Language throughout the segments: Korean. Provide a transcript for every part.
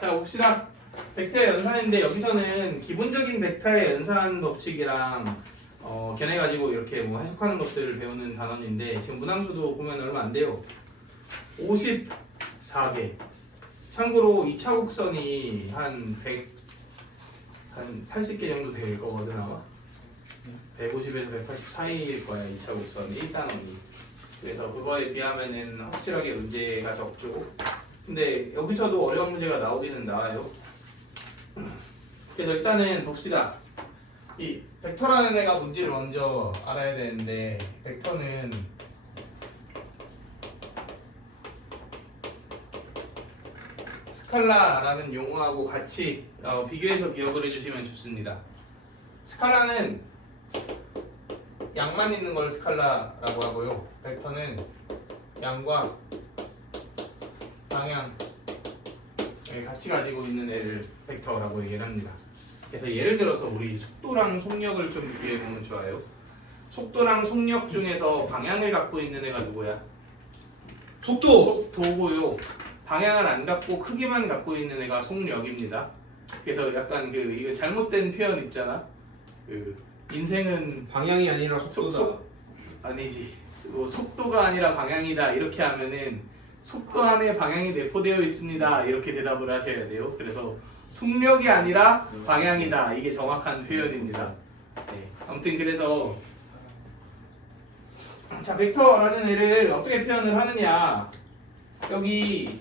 자 봅시다. 벡터의 연산인데 여기서는 기본적인 벡터의 연산 법칙이랑 걔네 가지고 이렇게 뭐 해석하는 것들을 배우는 단원인데 지금 문항수도 보면 얼마 안 돼요. 54개. 참고로 2차 곡선이 한 80개 정도 될 거거든 아마. 150에서 180 사이일 거야 2차 곡선 1단원이. 그래서 그거에 비하면은 확실하게 문제가 적죠. 근데 여기서도 어려운 문제가 나오기는 나와요. 그래서 일단은 봅시다. 이 벡터라는 애가 뭔지를 먼저 알아야 되는데 벡터는 스칼라라는 용어하고 같이 비교해서 기억을 해주시면 좋습니다. 스칼라는 양만 있는 걸 스칼라라고 하고요. 벡터는 양과 방향 같이 가지고 있는 애를 벡터라고 얘기를 합니다. 그래서 예를 들어서 우리 속도랑 속력을 좀 비교해 보면 좋아요. 속도랑 속력 중에서 방향을 갖고 있는 애가 누구야? 속도고요. 방향을 안 갖고 크기만 갖고 있는 애가 속력입니다. 그래서 약간 이거 잘못된 표현 있잖아. 인생은 방향이 아니라 속도다. 아니지. 속도가 아니라 방향이다. 이렇게 하면은 속도 안에 방향이 내포되어 있습니다. 이렇게 대답을 하셔야 돼요. 그래서 속력이 아니라 방향이다. 이게 정확한 표현입니다. 네. 아무튼 그래서 자 벡터라는 애를 어떻게 표현을 하느냐. 여기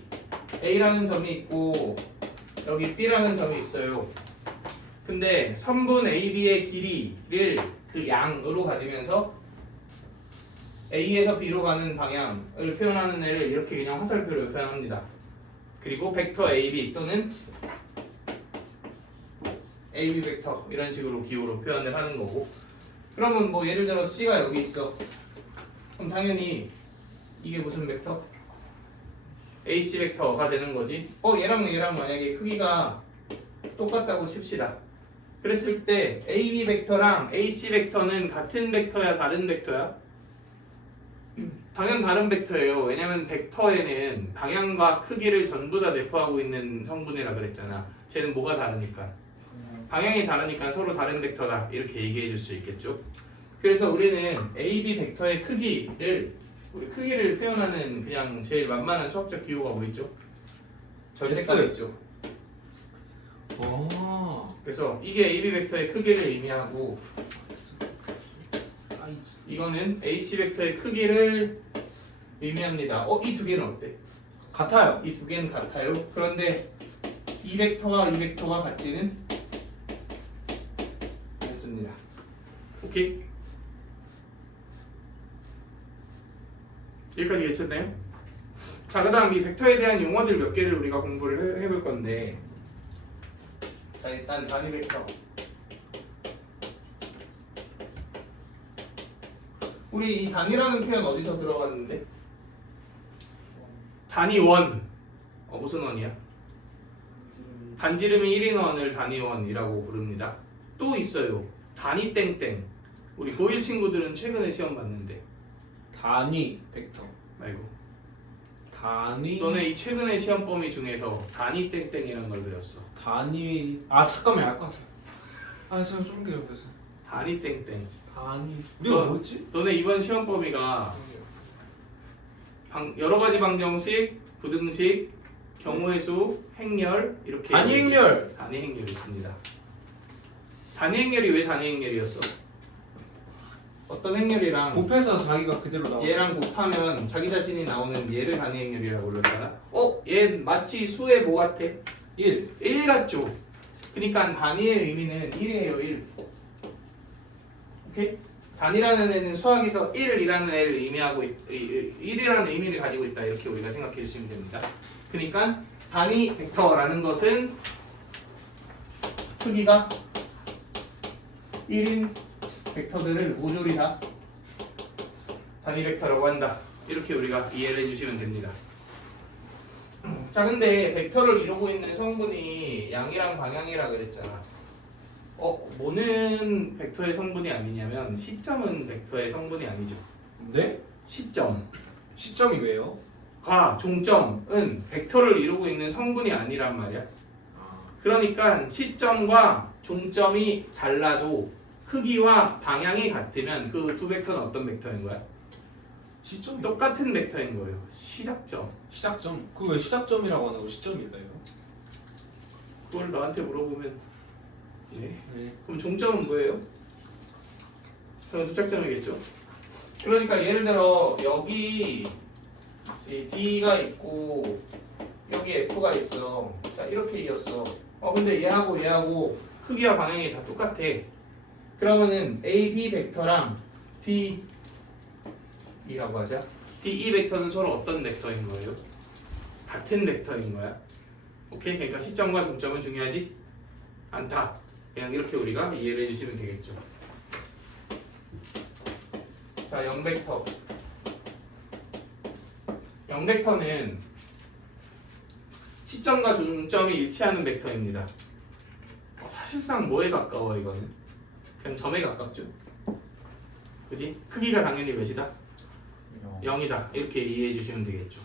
A라는 점이 있고 여기 B라는 점이 있어요. 근데 선분 AB의 길이를 그 양으로 가지면서 A에서 B로 가는 방향을 표현하는 애를 이렇게 그냥 화살표로 표현합니다. 그리고 벡터 AB 또는 AB 벡터 이런 식으로 기호로 표현을 하는 거고. 그러면 뭐 예를 들어 C가 여기 있어. 그럼 당연히 이게 무슨 벡터? AC 벡터가 되는 거지. 얘랑 만약에 크기가 똑같다고 칩시다. 그랬을 때 AB 벡터랑 AC 벡터는 같은 벡터야, 다른 벡터야? 당연 다른 벡터예요. 왜냐면 벡터에는 방향과 크기를 전부 다 내포하고 있는 성분이라 그랬잖아. 쟤는 뭐가 다르니까? 방향이 다르니까 서로 다른 벡터다. 이렇게 얘기해 줄 수 있겠죠. 그래서 우리는 AB 벡터의 우리 크기를 표현하는 그냥 제일 만만한 수학적 기호가 뭐 있죠? 절대값 있죠. 그래서 이게 AB 벡터의 크기를 의미하고 이거는 AC 벡터의 크기를 의미합니다. 이 두 개는 어때? 같아요. 이 두 개는 같아요. 그런데 이 벡터와 이 벡터가 같지는 않습니다. 오케이? 여기까지 괜찮나요? 자, 그 다음 이 벡터에 대한 용어들 몇 개를 우리가 공부를 해볼 건데 자, 일단 단위 벡터. 우리 이 단위라는 표현 어디서 들어갔는데? 단위원. 무슨 원이야? 반지름이 1인 원을 단위원이라고 부릅니다. 또 있어요. 단위 땡땡. 우리 고1 친구들은 최근에 시험 봤는데. 단위 벡터 말고. 단위 너네 이 최근에 시험 범위 중에서 단위 땡땡이라는 걸 배웠어. 단위 잠깐만 알 것 같아. 좀 기다려보세요. 단위 땡땡. 단위 우리가 뭐였지? 너네 이번 시험 범위가 여러 가지 방정식, 부등식, 경우의 수, 행렬 이렇게 단위 행렬. 단위 행렬이 있습니다. 단위 행렬이 왜 단위 행렬이었어? 어떤 행렬이랑 곱해서 자기가 그대로 나와. 얘랑 곱하면 자기 자신이 나오는 얘를 단위 행렬이라고 불렀잖아. 얘 마치 수의 뭐 같아? 1 같죠? 그러니까 단위의 의미는 1이에요. 1. 오케이? 단위라는 애는 수학에서 1이라는 애를 의미하고 1이라는 의미를 가지고 있다. 이렇게 우리가 생각해 주시면 됩니다. 그러니까 단위 벡터라는 것은 크기가 1인 벡터들을 모조리 다 단위 벡터라고 한다. 이렇게 우리가 이해를 해주시면 됩니다. 자, 근데 벡터를 이루고 있는 성분이 양이랑 방향이라 그랬잖아. 뭐는 벡터의 성분이 아니냐면 시점은 벡터의 성분이 아니죠. 네? 시점과 시점이 왜요? 종점은 벡터를 이루고 있는 성분이 아니란 말이야. 그러니까 시점과 종점이 달라도 크기와 방향이 같으면 그 두 벡터는 어떤 벡터인 거야? 시점. 똑같은 벡터인 거예요. 시작점. 시작점. 그 왜 시작점이라고 하는 거 시점이다 이거? 그걸 너한테 물어보면 네. 네. 그럼 종점은 뭐예요? 저는 도착점이겠죠. 그러니까 예를 들어 여기 D가 있고 여기 F가 있어. 자 이렇게 이었어. 근데 얘하고 크기와 방향이 다 똑같아. 그러면은 A, B 벡터랑 D 이라고 하자. D, E 벡터는 서로 어떤 벡터인 거예요? 같은 벡터인 거야. 오케이? 그러니까 시점과 종점은 중요하지 않다. 그냥 이렇게 우리가 이해를 해주시면 되겠죠. 자, 0벡터. 0벡터는 시점과 종점이 일치하는 벡터입니다. 사실상 뭐에 가까워 이거는? 그냥 점에 가깝죠. 그지? 크기가 당연히 몇이다? 0이다. 이렇게 이해해 주시면 되겠죠.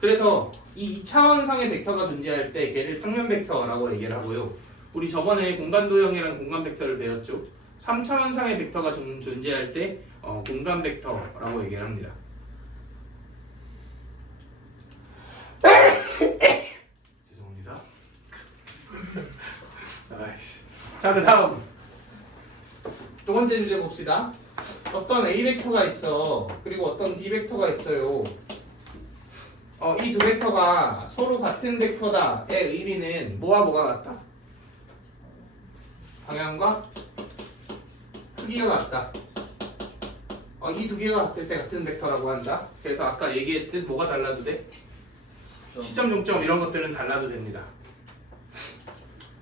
그래서 이 2차원상의 벡터가 존재할 때 걔를 평면 벡터라고 얘기를 하고요. 우리 저번에 공간도형이라는 공간 벡터를 배웠죠. 3차원상의 벡터가 존재할 때 공간 벡터라고 얘기를 합니다. 죄송합니다. 자, 그 다음 두 번째 주제 봅시다. 어떤 A 벡터가 있어. 그리고 어떤 B 벡터가 있어요. 이 두 벡터가 서로 같은 벡터다의 의미는 뭐와 뭐가 같다? 방향과 크기가 같다. 이 두 개가 같을 때 같은 벡터라고 한다. 그래서 아까 얘기했듯 뭐가 달라도 돼? 시점, 종점 이런 것들은 달라도 됩니다.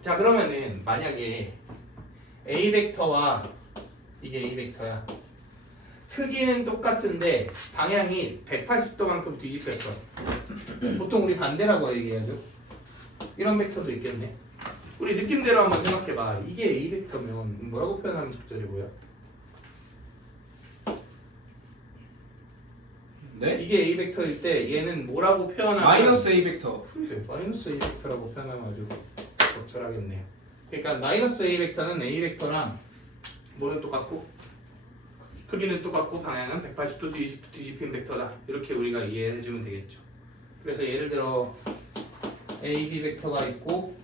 자, 그러면은 만약에 A 벡터와 이게 A 벡터야. 크기는 똑같은데 방향이 180도만큼 뒤집혔어. 보통 우리 반대라고 얘기하죠. 이런 벡터도 있겠네. 우리 느낌대로 한번 생각해봐. 이게 A 벡터면 뭐라고 표현하면 적절해 보여? 네? 이게 A 벡터일 때 얘는 뭐라고 표현하면 마이너스 A 벡터. 그래, 마이너스 A 벡터라고 표현하면 아주 적절하겠네요. 그러니까 마이너스 A 벡터는 A 벡터랑 뭐는 똑같고 크기는 똑같고 방향은 180도 뒤집힌 벡터다. 이렇게 우리가 이해해주면 되겠죠. 그래서 예를 들어 A, B 벡터가 있고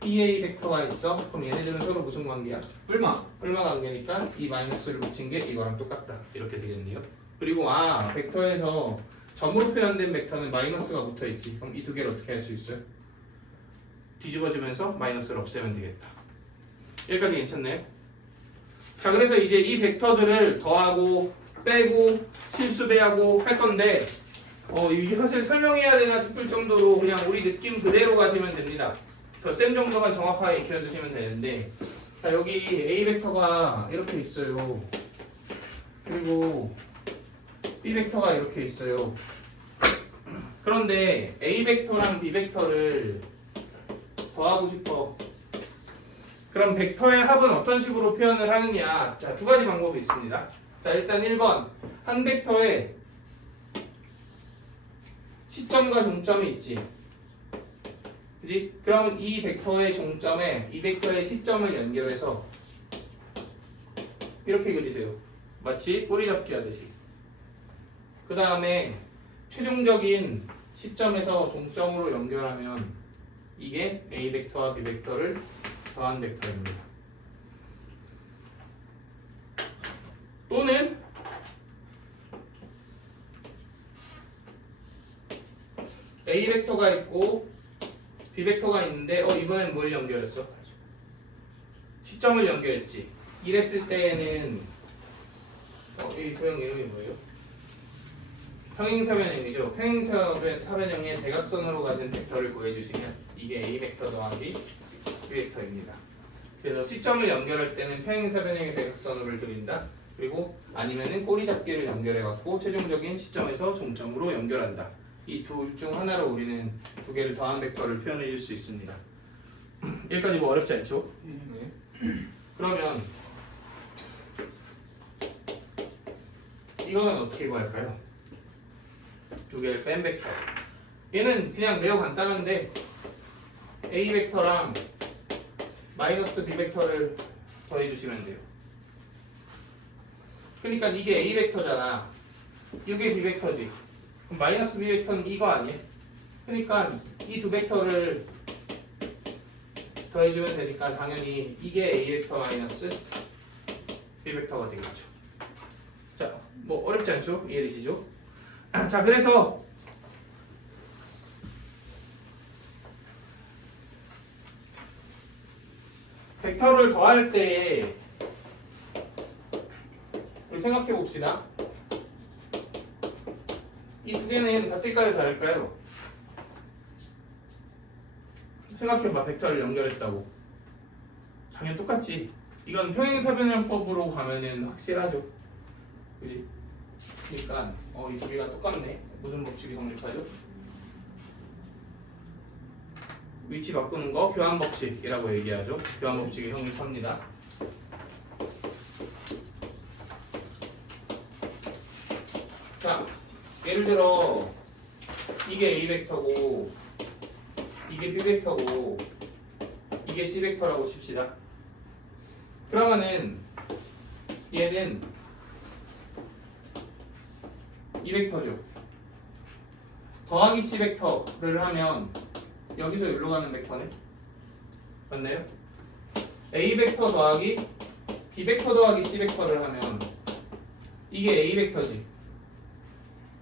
BA 벡터가 있어. 그럼 얘네들은 서로 무슨 관계야? 얼마? 얼마 관계니까 이 마이너스를 붙인 게 이거랑 똑같다. 이렇게 되겠네요. 그리고 벡터에서 점으로 표현된 벡터는 마이너스가 붙어있지. 그럼 이 두 개를 어떻게 할 수 있어요? 뒤집어주면서 마이너스를 없애면 되겠다. 여기까지 괜찮나요? 자, 그래서 이제 이 벡터들을 더하고 빼고 실수배하고 할 건데 이게 사실 설명해야 되나 싶을 정도로 그냥 우리 느낌 그대로 가시면 됩니다. 더 센 정도만 정확하게 익혀주시면 되는데, 자, 여기 A 벡터가 이렇게 있어요. 그리고 B 벡터가 이렇게 있어요. 그런데 A 벡터랑 B 벡터를 더하고 싶어. 그럼 벡터의 합은 어떤 식으로 표현을 하느냐? 자, 두 가지 방법이 있습니다. 자, 일단 1번. 한 벡터에 시점과 종점이 있지. 그지? 그러면 이 벡터의 종점에 이 벡터의 시점을 연결해서 이렇게 그리세요. 마치 꼬리잡기 하듯이. 그 다음에 최종적인 시점에서 종점으로 연결하면 이게 A 벡터와 B 벡터를 더한 벡터입니다. 또는 A 벡터가 있고 B 벡터가 있는데 이번엔 뭘 연결했어? 시점을 연결했지. 이랬을 때에는 이 도형 이름이 뭐예요? 평행사변형이죠. 평행사변형의 대각선으로 가진 벡터를 구해주시면 이게 A 벡터 더하기 B 벡터입니다. 그래서 시점을 연결할 때는 평행사변형의 대각선으로 그린다. 그리고 아니면은 꼬리잡기를 연결해갖고 최종적인 시점에서 종점으로 연결한다. 이 둘 중 하나로 우리는 두 개를 더한 벡터를 표현해줄 수 있습니다. 여기까지 뭐 어렵지 않죠? 네. 그러면 이거는 어떻게 구할까요? 두 개를 뺀 벡터. 얘는 그냥 매우 간단한데 A 벡터랑 마이너스 B 벡터를 더해주시면 돼요. 그러니까 이게 A 벡터잖아. 이게 B 벡터지. 그럼 마이너스 B 벡터는 이거 아니에요? 그러니까 이 두 벡터를 더해주면 되니까 당연히 이게 A 벡터 마이너스 B 벡터가 되겠죠. 자, 뭐 어렵지 않죠? 이해되시죠? 자, 그래서 벡터를 더할 때 우리 생각해 봅시다. 이 두 개는 같을까요, 다를까요? 생각해봐. 벡터를 연결했다고. 당연히 똑같지. 이건 평행사변형법으로 가면은 확실하죠. 그지? 그러니까 이 두 개가 똑같네. 무슨 법칙이 성립하죠? 위치 바꾸는 거 교환 법칙이라고 얘기하죠. 교환 법칙이 성립합니다. 자, 예를 들어 이게 A 벡터고 이게 B 벡터고 이게 C 벡터라고 칩시다. 그러면은 얘는 이 벡터죠. 더하기 C 벡터를 하면 여기서 여기로 가는 벡터네. 맞나요? A 벡터 더하기 B 벡터 더하기 C 벡터를 하면 이게 A 벡터지.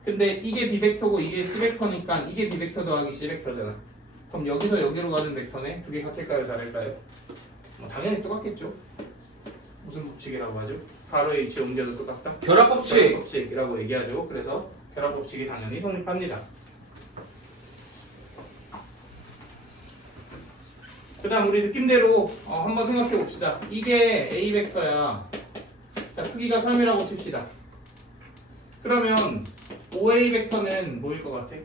근데 이게 B 벡터고 이게 C 벡터니까 이게 B 벡터 더하기 C 벡터잖아. 그럼 여기서 여기로 가는 벡터네. 두 개 같을까요, 다를까요? 뭐 당연히 똑같겠죠. 무슨 법칙이라고 하죠? 가로의 위치 옮겨도 똑같다? 결합 법칙. 결합 법칙이라고 얘기하죠. 그래서 결합 법칙이 당연히 성립합니다. 그 다음 우리 느낌대로 한번 생각해 봅시다. 이게 A 벡터야. 자, 크기가 3이라고 칩시다. 그러면 OA 벡터는 뭐일 것 같아?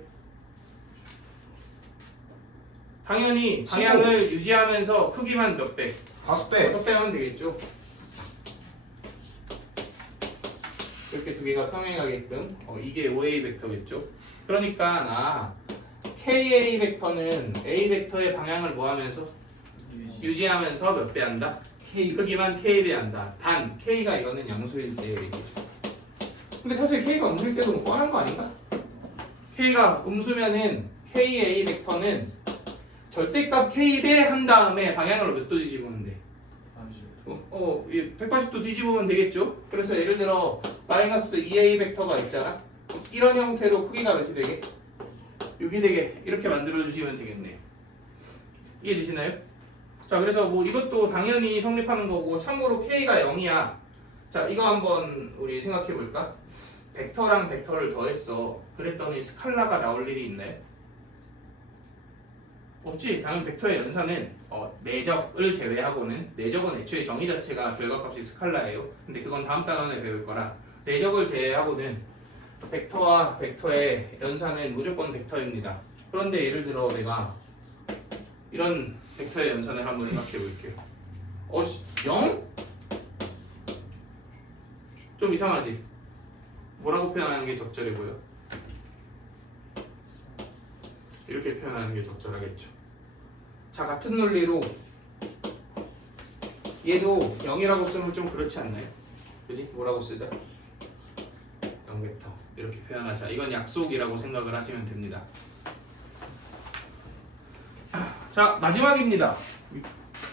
당연히 방향을 유지하면서 크기만 몇 배? 5배. 5배 하면 되겠죠. 이렇게 두 개가 평행하게끔 이게 OA 벡터겠죠. 그러니까 KA 벡터는 A 벡터의 방향을 뭐 하면서? 유지하면서 몇 배 한다? K. 크기만 K배 한다. 단 K가 이거는 양수일 때 얘기죠. 근데 사실 K가 음수일 때도 뭐 뻔한 거 아닌가? K가 음수면은 KA 벡터는 절대값 K배 한 다음에 방향을 몇 도 뒤집으면 돼? 180도 뒤집으면 되겠죠? 그래서 예를 들어 마이너스 2A 벡터가 있잖아. 이런 형태로 크기가 몇이 되게? 6이 되게 이렇게 만들어 주시면 되겠네. 이해되시나요? 자, 그래서 뭐 이것도 당연히 성립하는 거고 참고로 K가 0이야. 자, 이거 한번 우리 생각해 볼까? 벡터랑 벡터를 더했어. 그랬더니 스칼라가 나올 일이 있나요? 없지. 당연 벡터의 연산은 내적을 제외하고는, 내적은 애초에 정의 자체가 결과값이 스칼라예요. 근데 그건 다음 단원에 배울 거라 내적을 제외하고는 벡터와 벡터의 연산은 무조건 벡터입니다. 그런데 예를 들어 내가 이런 벡터의 연산을 한번 생각해 볼게요. 0? 좀 이상하지? 뭐라고 표현하는 게 적절해 보여? 이렇게 표현하는 게 적절하겠죠. 자, 같은 논리로 얘도 0이라고 쓰면 좀 그렇지 않나요? 그지? 뭐라고 쓰자? 0벡터 이렇게 표현하자. 이건 약속이라고 생각을 하시면 됩니다. 자, 마지막입니다.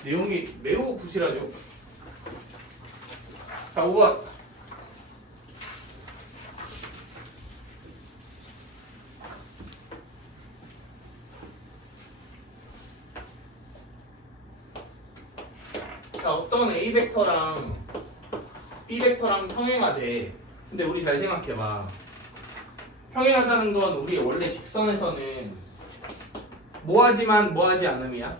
내용이 매우 부실하죠. 자, 5번. 자, 어떤 A 벡터랑 B 벡터랑 평행하대. 근데 우리 잘 생각해봐. 평행하다는 건 우리 원래 직선에서는 뭐하지만 뭐하지 않음이야.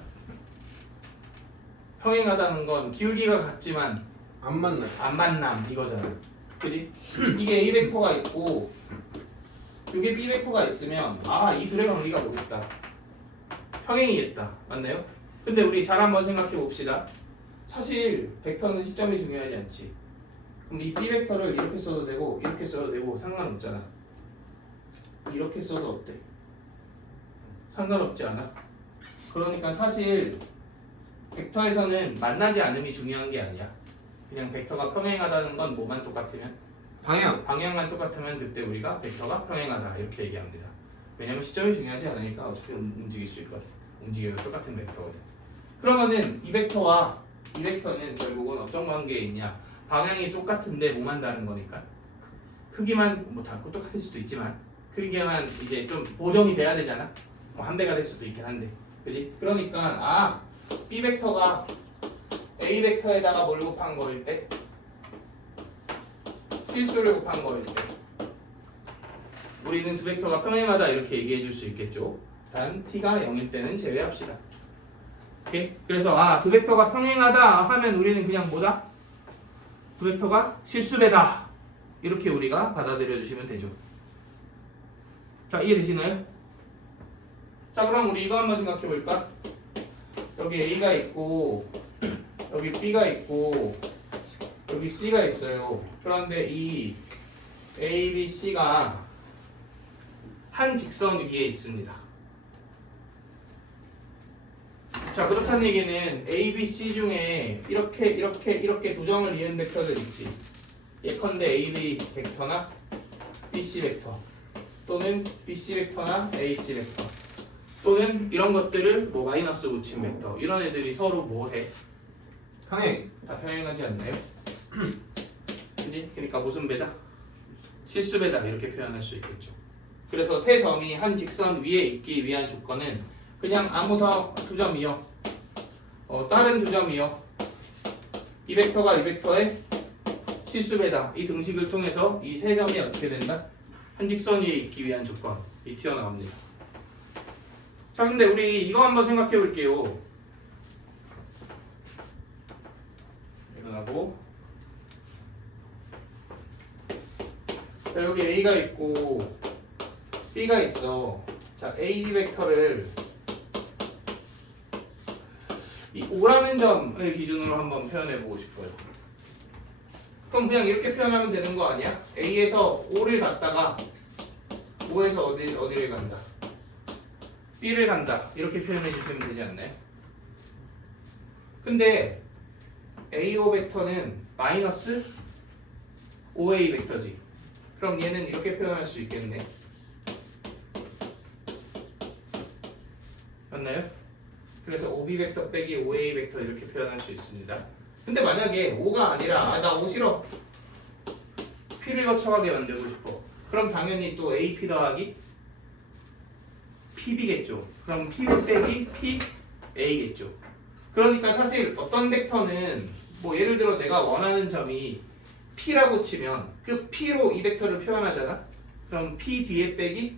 평행하다는 건 기울기가 같지만 안 만나요. 안 만남 이거잖아. 그지? 이게 A 벡터가 있고 이게 B 벡터가 있으면 이 둘의 관계가 뭐겠다. 평행이겠다. 맞나요? 근데 우리 잘 한번 생각해 봅시다. 사실 벡터는 시점이 중요하지 않지. 그럼 이 B 벡터를 이렇게 써도 되고 이렇게 써도 되고 상관없잖아. 이렇게 써도 어때? 상관없지 않아? 그러니까 사실 벡터에서는 만나지 않음이 중요한 게 아니야. 그냥 벡터가 평행하다는 건 뭐만 똑같으면? 방향만 똑같으면 그때 우리가 벡터가 평행하다 이렇게 얘기합니다. 왜냐면 시점이 중요하지 않으니까 어차피 움직일 수 있거든. 움직이면 똑같은 벡터거든. 그러면은 이 벡터는 결국은 어떤 관계에 있냐? 방향이 똑같은데 뭐만 다른 거니까. 크기만 뭐 다 똑같을 수도 있지만 크기만 이제 좀 보정이 돼야 되잖아. 뭐 한 배가 될 수도 있긴 한데, 그지? 그러니까 B 벡터가 A 벡터에다가 뭘 곱한 거일 때? 실수를 곱한 거일 때 우리는 두 벡터가 평행하다 이렇게 얘기해 줄 수 있겠죠. 단 t가 0일 때는 제외합시다. 오케이? 그래서 두 벡터가 평행하다 하면 우리는 그냥 뭐다? 두 벡터가 실수배다 이렇게 우리가 받아들여 주시면 되죠. 자, 이해되시나요? 자, 그럼 우리 이거 한번 생각해 볼까? 여기 A가 있고 여기 B가 있고 여기 C가 있어요. 그런데 이 A, B, C가 한 직선 위에 있습니다. 자, 그렇다는 얘기는 A, B, C 중에 이렇게 두 점을 이은 벡터들 있지. 예컨대 A, B 벡터나 B, C 벡터 또는 B, C 벡터나 A, C 벡터 또는 이런 것들을 뭐 마이너스 붙인 벡터 이런 애들이 서로 뭐 해? 평행. 다 평행하지 않나요? 그지? 그러니까 무슨 배다? 실수배다 이렇게 표현할 수 있겠죠. 그래서 세 점이 한 직선 위에 있기 위한 조건은 그냥 아무 두 점이요. 다른 두 점이요. 이 벡터가 이 벡터의 실수배다. 이 등식을 통해서 이 세 점이 어떻게 된다? 한 직선 위에 있기 위한 조건이 튀어나옵니다. 자, 근데 우리 이거 한번 생각해 볼게요. 일어나고. 자, 여기 A가 있고 B가 있어. 자, A, B 벡터를 이 O라는 점을 기준으로 한번 표현해 보고 싶어요. 그럼 그냥 이렇게 표현하면 되는 거 아니야? A에서 O를 갔다가 O에서 어디를 간다? B를 간다. 이렇게 표현해 주시면 되지 않나요? 근데 AO 벡터는 마이너스 OA 벡터지. 그럼 얘는 이렇게 표현할 수 있겠네. 맞나요? 그래서 OB 벡터 빼기 OA 벡터 이렇게 표현할 수 있습니다. 근데 만약에 O가 아니라 나 O 싫어. P를 거쳐가게 만들고 싶어. 그럼 당연히 또 AP 더하기 PB겠죠. 그럼 PB 빼기 PA겠죠. 그러니까 사실 어떤 벡터는 뭐 예를 들어 내가 원하는 점이 P라고 치면 그 P로 이 벡터를 표현하잖아. 그럼 P 뒤에 빼기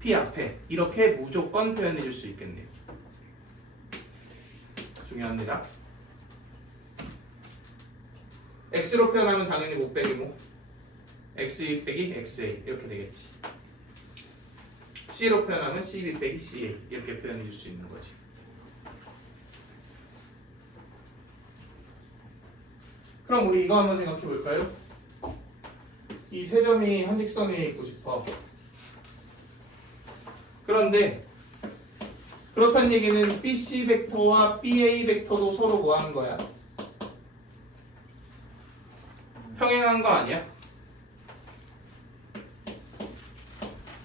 P 앞에 이렇게 무조건 표현해 줄 수 있겠네요. 중요합니다. X로 표현하면 당연히 못 빼기고 X1 빼기 XA 이렇게 되겠지. C로 표현하면 CB 빼기 CA 이렇게 표현해 줄 수 있는 거지. 그럼 우리 이거 한번 생각해 볼까요? 이 세 점이 한 직선 위에 있고 싶어. 그런데 그렇다는 얘기는 BC 벡터와 BA 벡터도 서로 뭐 하는 거야? 평행한 거 아니야?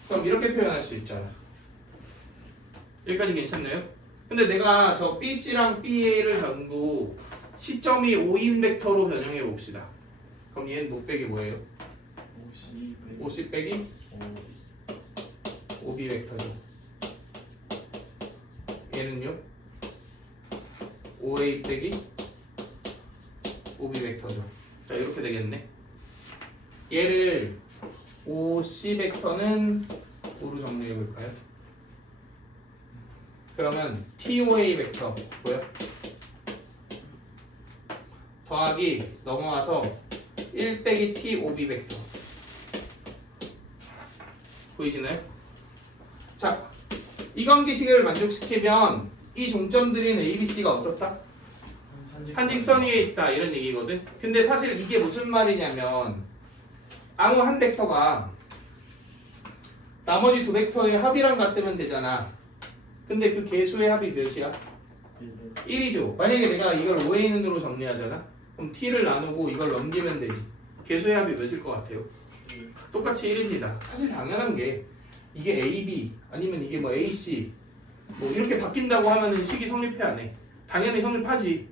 그럼 이렇게 표현할 수 있잖아. 여기까지 괜찮나요? 근데 내가 저 BC랑 BA를 전부 시점이 5인 벡터로 변형해 봅시다. 그럼 얘는 못 빼기 뭐예요? 50 빼기 5B 벡터죠. 얘는요? 5A 빼기 5B 벡터죠. 자, 이렇게 되겠네. 얘를 5C 벡터는 5로 정리해 볼까요? 그러면 TOA 벡터 뭐야? 더하기 넘어와서 1 빼기 TOB 벡터 보이시나요? 자, 이 관계식을 만족시키면 이 종점들인 A, B, C가 어떻다? 한 직선 위에 있다 이런 얘기거든. 근데 사실 이게 무슨 말이냐면 아무 한 벡터가 나머지 두 벡터의 합이랑 같으면 되잖아. 근데 그 개수의 합이 몇이야? 1이죠. 만약에 내가 이걸 5의 인으로 정리하잖아. 그럼 t를 나누고 이걸 넘기면 되지. 개수의 합이 몇일 것 같아요? 똑같이 1입니다. 사실 당연한 게 이게 AB 아니면 이게 뭐 AC 뭐 이렇게 바뀐다고 하면은 식이 성립해 안 해? 당연히 성립하지.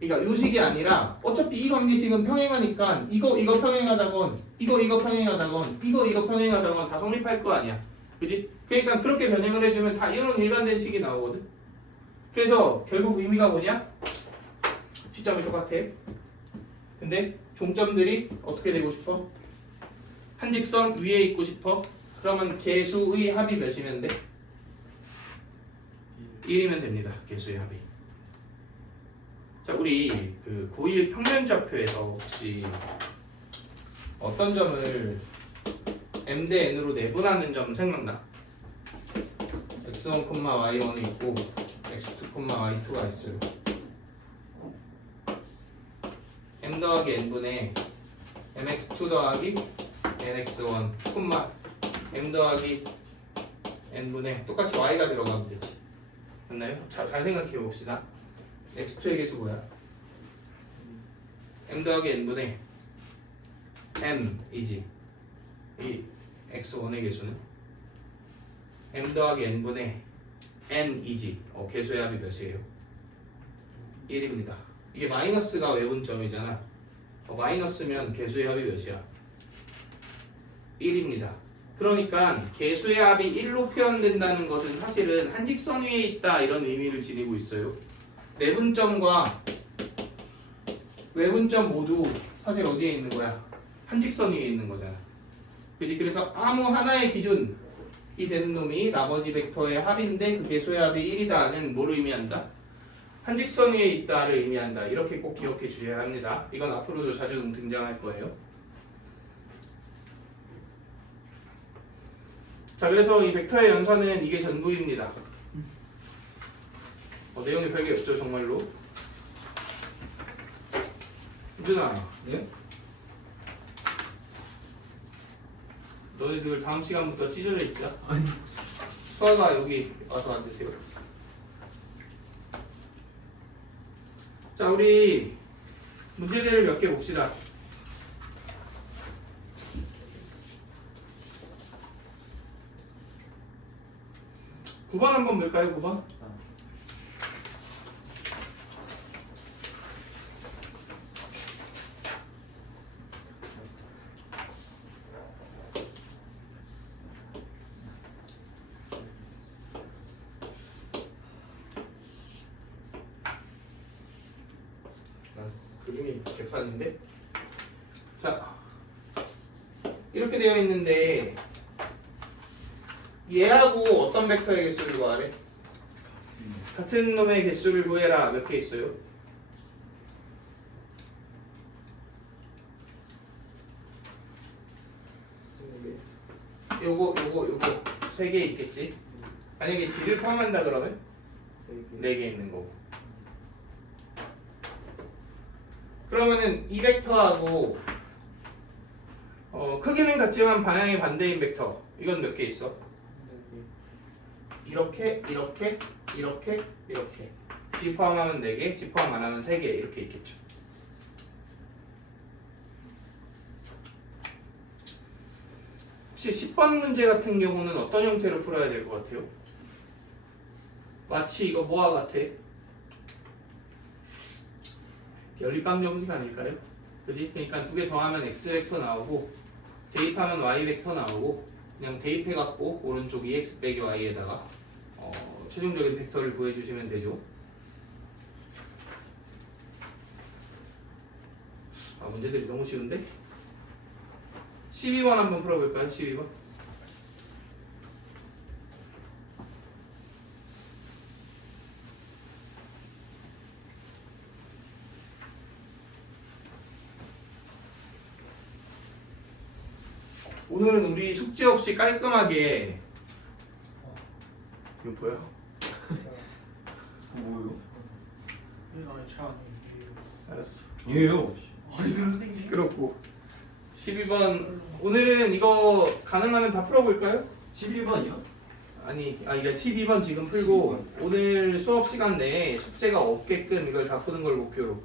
그러니까 요 식이 아니라 어차피 이 관계식은 평행하니까 이거 평행하다건 이거 평행하다건 이거 평행하다건 다 성립할 거 아니야. 그지? 그러니까 그렇게 변형을 해주면 다 이런 일반된 식이 나오거든. 그래서 결국 의미가 뭐냐? 시점이 똑같아. 근데 종점들이 어떻게 되고 싶어? 한 직선 위에 있고 싶어? 그러면 개수의 합이 몇이면 돼? 1이면 됩니다. 개수의 합이. 자, 우리 그 고1 평면좌표에서 혹시 어떤 점을 m 대 n으로 내분하는 점 생각나? x1, y1이 있고 x2, y2가 있어요. m 더하기 n분의 mx2 더하기 nx1, m 더하기 n분의 똑같이 y가 들어가면 되지. 맞나요? 자, 잘 생각해 봅시다. x2의 개수 뭐야? m 더하기 n분의 m이지. 이 x1의 개수는 m 더하기 n분의 n이지. 개수의 합이 몇이에요? 1입니다. 이게 마이너스가 외분점이잖아. 마이너스면 개수의 합이 몇이야? 1입니다. 그러니까 개수의 합이 1로 표현된다는 것은 사실은 한 직선 위에 있다 이런 의미를 지니고 있어요. 내분점과 외분점 모두 사실 어디에 있는 거야? 한 직선 위에 있는 거잖아. 그지? 그래서 아무 하나의 기준이 되는 놈이 나머지 벡터의 합인데 그 개수의 합이 1이다는 뭘 의미한다? 한 직선 위에 있다를 의미한다. 이렇게 꼭 기억해 주셔야 합니다. 이건 앞으로도 자주 등장할 거예요. 자, 그래서 이 벡터의 연산은 이게 전부입니다. 내용이 별게 없죠, 정말로. 유준아, 네? 너희들 다음 시간부터 찢어져 있자. 아니. 수아가 여기 와서 앉으세요. 자, 우리 문제들을 몇 개 봅시다. 9번 한번 볼까요? 9번? 그림이 개판인데? 자, 이렇게 되어 있는데 얘하고 어떤 벡터의 개수를 구하래? 같은 놈의 개수를 구해라. 몇 개 있어요? 요거 3개 있겠지? 만약에 G를 포함한다 그러면 4개 있는 거고. 그러면은 이 벡터하고 크기는 같지만 방향이 반대인 벡터 이건 몇 개 있어? 이렇게 G 포함하면 4개, G 포함 안 하면 3개 이렇게 있겠죠. 혹시 10번 문제 같은 경우는 어떤 형태로 풀어야 될 것 같아요? 마치 이거 뭐와 같아? 연립방 정식 아닐까요? 그지? 그러니까 2개 더하면 x 벡터 나오고 대입하면 y 벡터 나오고 그냥 대입해갖고 오른쪽 2x 빼기 y에다가 최종적인 벡터를 구해주시면 되죠. 문제들이 너무 쉬운데? 12번 한번 풀어볼까요? 12번. 오늘은 우리 숙제 없이 깔끔하게 이거 뭐야? 뭐요? 알았어. 얘요. 시끄럽고 12번 오늘은 이거 가능하면 다 풀어볼까요? 11번이요? 이게 12번 지금 풀고 오늘 수업 시간 내에 숙제가 없게끔 이걸 다 푸는 걸 목표로.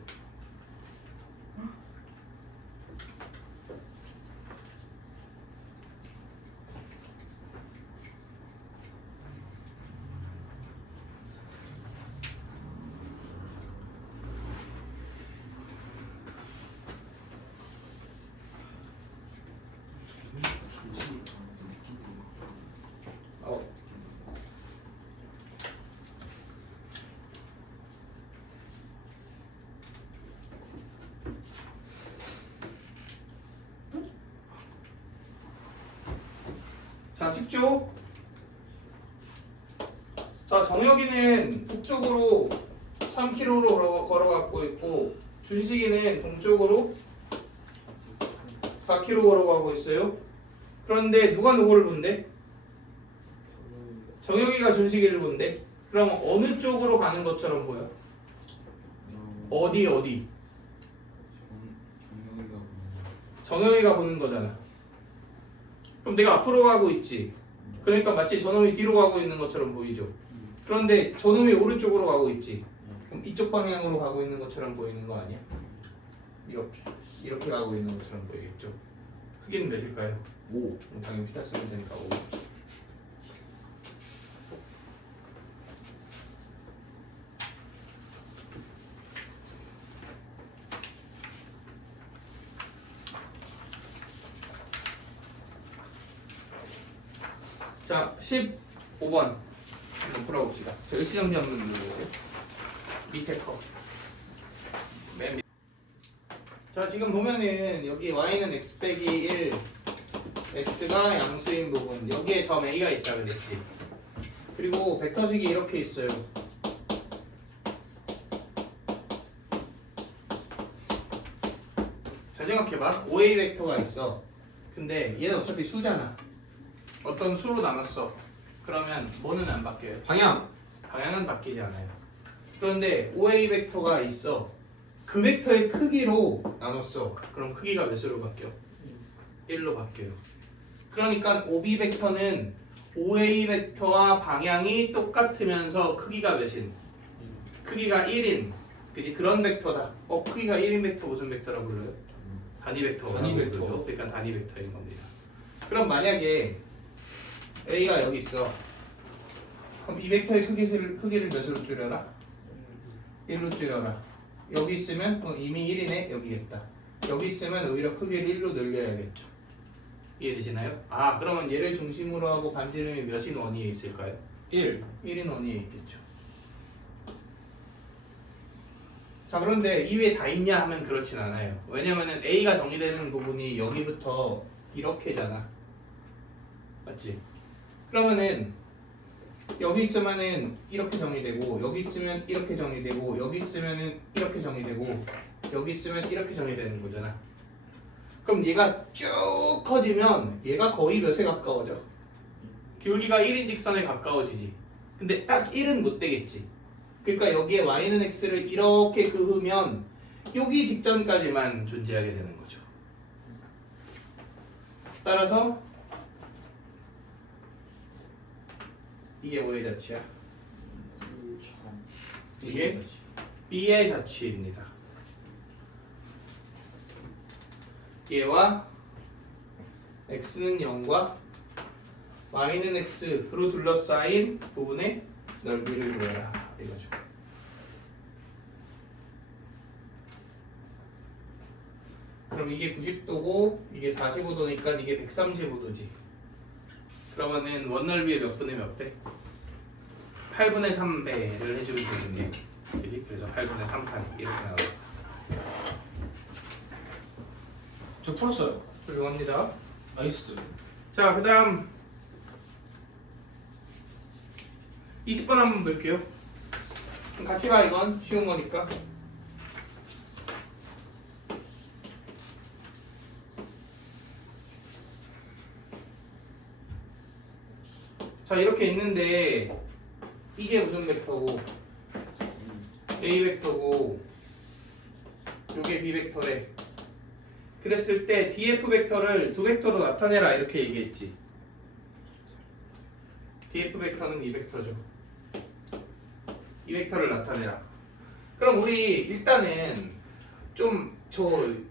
어. 자, 10조. 자, 정혁이는 북쪽으로 3km로 걸어가고 있고 준식이는 동쪽으로 4km 걸어가고 있어요. 그런데 누가 누구를 본대? 정혁이가 준식이를 본대. 그럼 어느 쪽으로 가는 것처럼 보여? 어디? 정혁이가 보는 거잖아. 그럼 내가 앞으로 가고 있지. 그러니까 마치 저놈이 뒤로 가고 있는 것처럼 보이죠. 그런데 저놈이 오른쪽으로 가고 있지. 그럼 이쪽 방향으로 가고 있는 것처럼 보이는 거 아니야? 이렇게 가고 있는 것처럼 보이겠죠. 크기는 몇일까요? 5. 당연히 피타 쓰면 되니까 5. 자, 15번 한번 풀어봅시다. 저 일시정지 한번 눌러보세요. 밑에 거. 맨 밑. 자, 지금 보면은 여기 y는 x 빼기 1, x가 양수인 부분, 여기에 점 a가 있다 그랬지. 그리고 벡터식이 이렇게 있어요. 잘 생각해봐. 5a 벡터가 있어. 근데 얘는 어차피 수잖아. 어떤 수로 나눴어. 그러면 뭐는 안 바뀌어요? 방향은 바뀌지 않아요. 그런데 5a 벡터가 있어. 그 벡터의 크기로 나눴어. 그럼 크기가 몇으로 바뀌어? 1로 바뀌어요. 그러니까 OB 벡터는 5a 벡터와 방향이 똑같으면서 크기가 몇인? 크기가 1인. 그지? 그런 벡터다. 크기가 1인 벡터 무슨 벡터라 불러요? 단위 벡터. 그러니까 단위 벡터인 겁니다. 그럼 만약에 A가 여기 있어. 그럼 이 벡터의 크기를 몇으로 줄여라? 1로 줄여라. 여기 있으면 이미 1이네. 여기겠다. 여기 있으면 오히려 크기를 1로 늘려야겠죠. 이해되시나요? 그러면 얘를 중심으로 하고 반지름이 몇인 원위에 있을까요? 1인 원위에 있겠죠. 자, 그런데 이 위에 다 있냐 하면 그렇진 않아요. 왜냐면은 A가 정의되는 부분이 여기부터 이렇게잖아. 맞지? 그러면은 여기 있으면은 이렇게 정의되고, 여기 있으면 이렇게 정의되고, 여기 있으면은 이렇게 정의되고, 여기 있으면 이렇게 정의되는 거잖아. 그럼 얘가 쭉 커지면 얘가 거의 몇에 가까워져? 기울기가 1인 직선에 가까워지지. 근데 딱 1은 못 되겠지. 그러니까 여기에 y는 x를 이렇게 그으면 여기 직전까지만 존재하게 되는 거죠. 따라서 이게 뭐의 자취야? 이게 b의 자취입니다. 얘와 x는 0과 y는 x로 둘러싸인 부분의 넓이를 구해라 이거죠. 그럼 이게 90도고 이게 45도니까 이게 135도지. 그러면은 원넓이의 몇 분의 몇 배? 8분의 3배를 해주면 되겠네. 그지? 그래서 8분의 3칸 이렇게 나와요. 저 풀었어요. 훌륭합니다. 나이스. 자, 그 다음 20번 한번 볼게요. 그럼 같이 봐. 이건 쉬운 거니까. 자, 이렇게 있는데 이게 무슨 벡터고 A 벡터고 요게 B 벡터래. 그랬을 때 DF 벡터를 두 벡터로 나타내라 이렇게 얘기했지. df 벡터는 이 벡터죠. 이 벡터를 나타내라. 그럼 우리 일단은 좀 저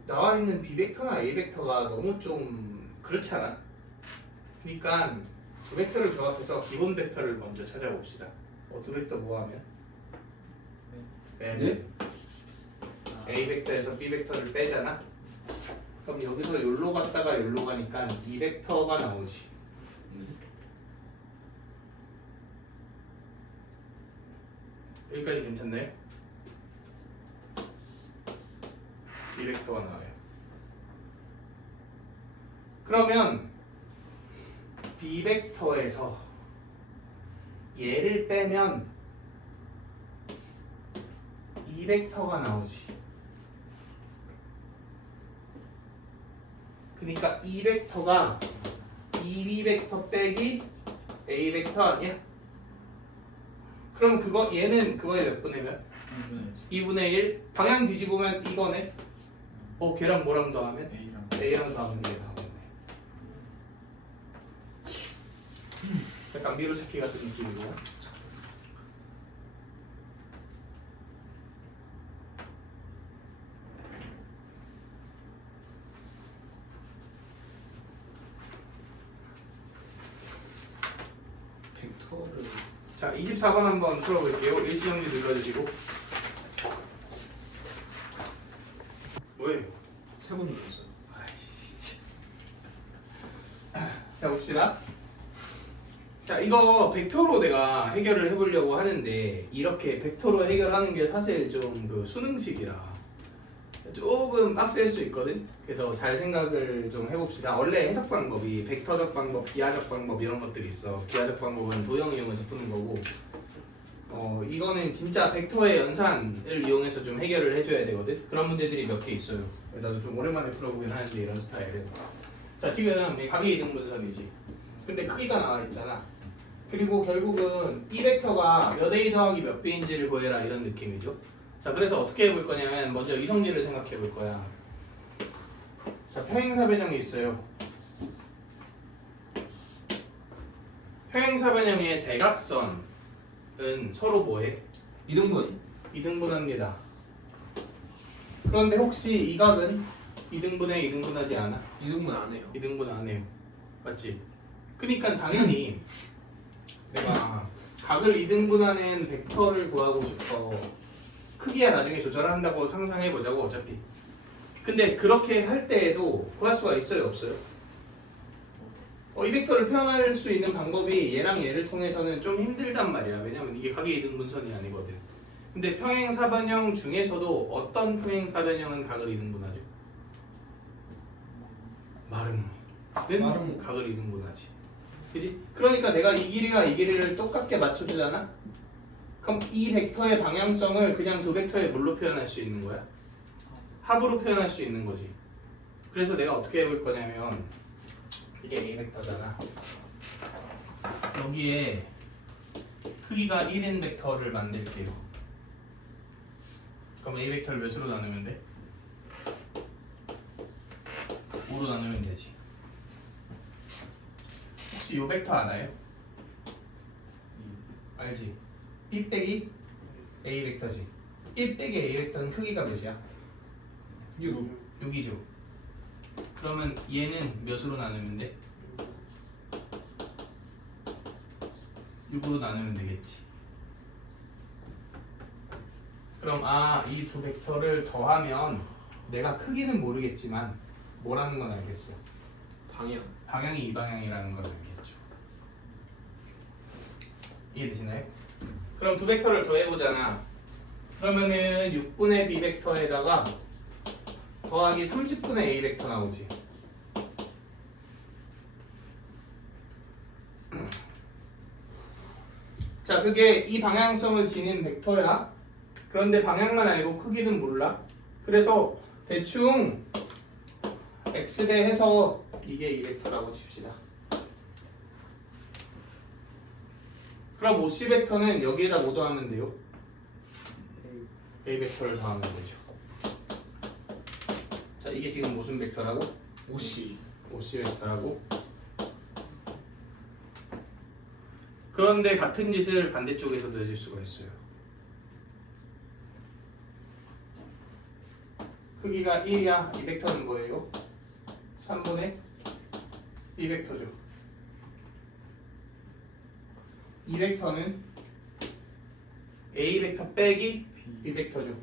나와 있는 b 벡터나 a 벡터가 너무 좀 그렇잖아. 그러니까 두 벡터를 조합해서 기본 벡터를 먼저 찾아봅시다. 두 벡터 뭐 하면? 네? a 벡터에서 b 벡터를 빼잖아. 그럼 여기서 여기로 갔다가 여기로 가니까 이 벡터가 나오지. 여기까지 괜찮나요? 이 벡터가 나와요. 그러면 b 벡터에서 얘를 빼면 이 벡터가 나오지. 그러니까 이 벡터가 2b 벡터 빼기 a 벡터 아니야? 그럼 그거 얘는 그거에 몇 분의 몇? 2분의 1. 방향 뒤집으면 이거네. 걔랑 뭐랑 더하면? A랑 더하면 이게 나오겠네. 약간 미로찾기 같은 느낌이고. 벡터를 자, 24번 한번 풀어볼게요. 일시정지 눌러주시고. 뭐예요? 세번 눌렀어요. 아이씨. 자, 봅시다. 자, 이거 벡터로 내가 해결을 해보려고 하는데 이렇게 벡터로 해결하는 게 사실 좀 그 수능식이라 조금 빡셀 수 있거든. 그래서 잘 생각을 좀 해봅시다. 원래 해석 방법이 벡터적 방법, 기하적 방법 이런 것들이 있어. 기하적 방법은 도형 이용해서 푸는 거고, 이거는 진짜 벡터의 연산을 이용해서 좀 해결을 해줘야 되거든. 그런 문제들이 몇 개 있어요. 나도 좀 오랜만에 풀어보긴 하는데 이런 스타일은. 자, 지금 이 각의 이등분선이지. 근데 크기가 나와 있잖아. 그리고 결국은 이 벡터가 몇 a 더하기 몇 b인지를 구해라 이런 느낌이죠. 자, 그래서 어떻게 해볼 거냐면 먼저 이성질을 생각해 볼 거야. 자, 평행사 변형이 있어요. 평행사 변형의 대각선은 서로 뭐해? 이등분. 이등분합니다. 그런데 혹시 이 각은 이등분에 이등분하지 않아? 이등분 안 해요. 이등분 안 해요. 맞지? 그러니까 당연히 내가 각을 이등분하는 벡터를 구하고 싶어. 크기야 나중에 조절한다고 상상해 보자고 어차피. 근데 그렇게 할 때에도 구할 수가 있어요, 없어요? 이 벡터를 표현할 수 있는 방법이 얘랑 얘를 통해서는 좀 힘들단 말이야. 왜냐면 이게 각의 이등분선이 아니거든. 근데 평행사변형 중에서도 어떤 평행사변형은 각을 이등분하죠? 마름모는 마름모. 각을 이등분하지. 그지? 그러니까 내가 이 길이가 이 길이를 똑같게 맞춰주잖아? 그럼 이 벡터의 방향성을 그냥 두 벡터의 뭘로 표현할 수 있는 거야? 합으로 표현할 수 있는 거지. 그래서 내가 어떻게 해볼 거냐면 이게 A 벡터잖아. 여기에 크기가 1인 벡터를 만들게요. 그럼 A 벡터를 몇으로 나누면 돼? 5로 나누면 되지. 혹시 요 벡터 알아요? 알지? B 빼기 A 벡터지. 1 빼기 A 벡터는 크기가 몇이야? 6. 6이죠. 그러면 얘는 몇으로 나누면 돼? 6으로 나누면 되겠지. 그럼 이 두 벡터를 더하면 내가 크기는 모르겠지만 뭐라는 건 알겠어. 방향. 방향이 이 방향이라는 걸 알겠죠. 이해되시나요? 그럼 두 벡터를 더해보잖아. 그러면은 6분의 b 벡터에다가 더하기 30분의 a 벡터 나오지. 자, 그게 이 방향성을 지닌 벡터야. 그런데 방향만 알고 크기는 몰라. 그래서 대충 x대 해서 이게 이 벡터라고 칩시다. 그럼 OC 벡터는 여기에다 뭐 더하면 돼요? A 벡터를 더하면 되죠. 자, 이게 지금 무슨 벡터라고? OC. OC 벡터라고. 그런데 같은 짓을 반대쪽에서도 해줄 수가 있어요. 크기가 1이야. 이 벡터는 뭐예요? 3분의 B 벡터죠. 이 벡터는 A 벡터 빼기 B 벡터죠.